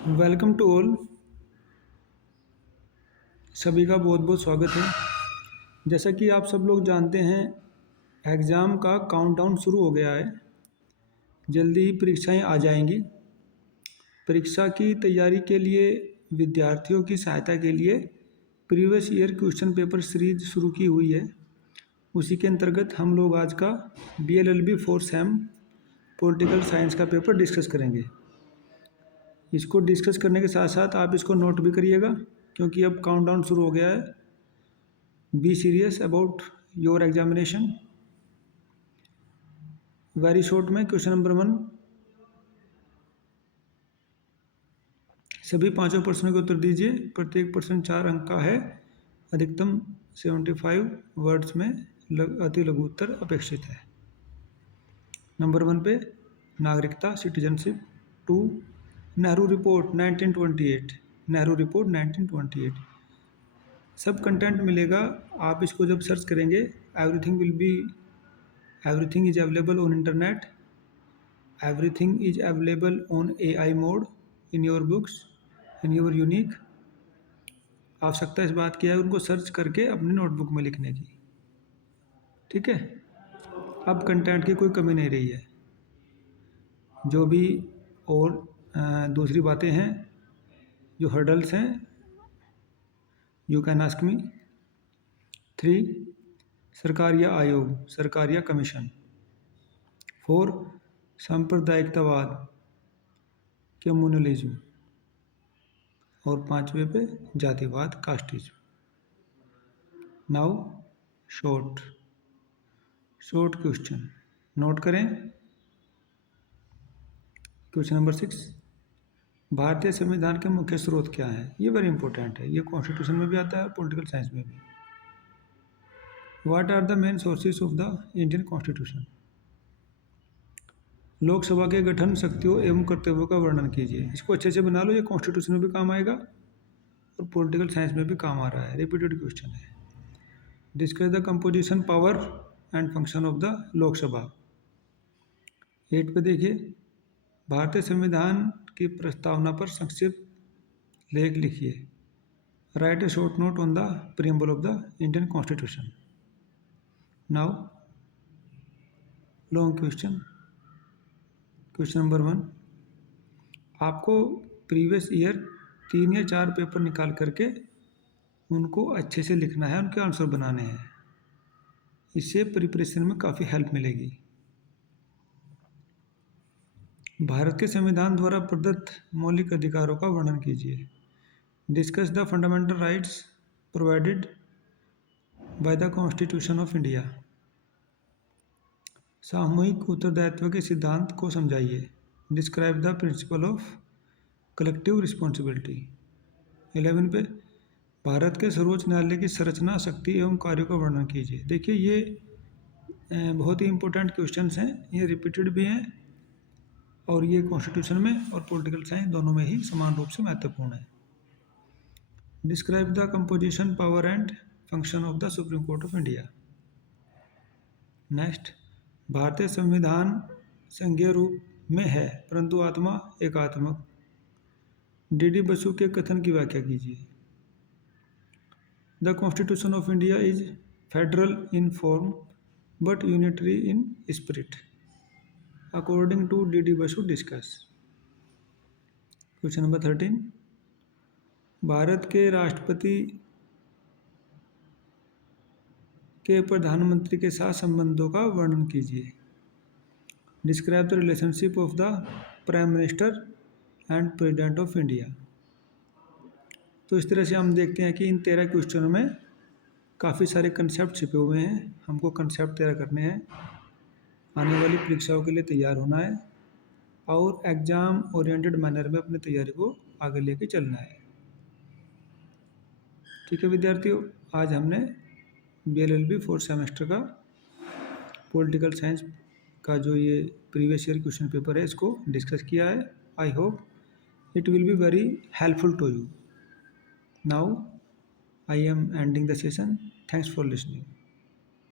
Welcome to all. सभी का बहुत बहुत स्वागत है। जैसा कि आप सब लोग जानते हैं, एग्ज़ाम का काउंटडाउन शुरू हो गया है। जल्दी ही परीक्षाएं आ जाएंगी। परीक्षा की तैयारी के लिए विद्यार्थियों की सहायता के लिए previous year question paper series शुरू की हुई है। उसी के अंतर्गत हम लोग आज का BLLB 4 सेम पॉलिटिकल साइंस का पेपर डिस्कस करेंगे। इसको डिस्कस करने के साथ साथ आप इसको नोट भी करिएगा, क्योंकि अब काउंटडाउन शुरू हो गया है। Be serious about your examination. Very short में क्वेश्चन नंबर 1, सभी पांचों प्रश्नों के उत्तर दीजिए। प्रत्येक प्रश्न 4 अंक का है। अधिकतम 75 वर्ड्स में अति लघु उत्तर अपेक्षित है। नंबर 1 पे नागरिकता citizenship. 2, Nehru report 1928। Nehru report 1928 सब कंटेंट मिलेगा। आप इसको जब सर्च करेंगे, everything is available on internet, everything is available on AI mode in your books, in your unique। आवश्यकता इस बात की है उनको सर्च करके अपनी नोटबुक में लिखने की। ठीक है, अब कंटेंट की कोई कमी नहीं रही है। जो भी और दूसरी बातें हैं, जो हर्डल्स हैं, यू कैन आस्क मी। 3, सरकार या आयोग, सरकार या कमीशन। 4, सांप्रदायिकतावाद, कम्युनलिज्म। और 5वें पे जातिवाद, casteism. Now short question note करें। क्वेश्चन नंबर 6, भारतीय संविधान के मुख्य स्रोत क्या है? ये वेरी इंपॉर्टेंट है। ये कॉन्स्टिट्यूशन में भी आता है और पॉलिटिकल साइंस में भी। What are the main sources of the Indian constitution? Lok Sabha के गठन, शक्तियों एवं कर्तव्यों का वर्णन कीजिए। इसको अच्छे से बना लो, ये कॉन्स्टिट्यूशन में भी काम आएगा और पॉलिटिकल साइंस में भी काम आ रहा है। रिपीटेड क्वेश्चन है। Discuss the composition, power and function of the Lok Sabha. 8 पे देखिए, भारतीय संविधान की प्रस्तावना पर संक्षिप्त लेख लिखिए। Right A short note on the preamble of the Indian constitution. Now long question. Question number 1, आपको प्रीवियस ईयर 3 या 4 पेपर निकाल करके उनको अच्छे से लिखना है, उनके आंसर बनाने हैं। इससे प्रिपरेशन में काफ़ी हेल्प मिलेगी। भारत के संविधान द्वारा प्रदत्त मौलिक अधिकारों का वर्णन कीजिए। Discuss the fundamental rights provided by the constitution of India. सामूहिक उत्तरदायित्व के सिद्धांत को समझाइए। Describe the principle of collective responsibility. 11 पे भारत के सर्वोच्च न्यायालय की संरचना, शक्ति एवं कार्यों का वर्णन कीजिए। देखिए, ये बहुत ही इंपॉर्टेंट क्वेश्चंस हैं। ये रिपीटेड भी हैं और ये कॉन्स्टिट्यूशन में और पॉलिटिकल साइंस दोनों में ही समान रूप से महत्वपूर्ण है। Describe the composition, power and function of the supreme court of India. Next, भारतीय संविधान संघीय रूप में है परंतु आत्मा एकात्मक। डी बसु के कथन की व्याख्या कीजिए। The constitution of India is federal in form but unitary in spirit according to D Basu. Discuss. Question number 13, Bharat के राष्ट्रपति के प्रधानमंत्री के साथ संबंधों का वर्णन कीजिए। Describe the relationship of the prime minister and president of India. तो इस तरह से हम देखते हैं कि इन 13 क्वेश्चनों में काफ़ी सारे कंसेप्ट छिपे हुए हैं। हमको कंसेप्ट तैयार करने हैं, आने वाली परीक्षाओं के लिए तैयार होना है और एग्ज़ाम ओरिएंटेड मैनर में अपनी तैयारी को आगे लेके चलना है। ठीक है विद्यार्थियों, आज हमने BLLB 4 सेमेस्टर का पॉलिटिकल साइंस का जो ये प्रीवियस ईयर क्वेश्चन पेपर है, इसको डिस्कस किया है। I hope it will be very helpful to you. Now I am ending the session. Thanks for listening.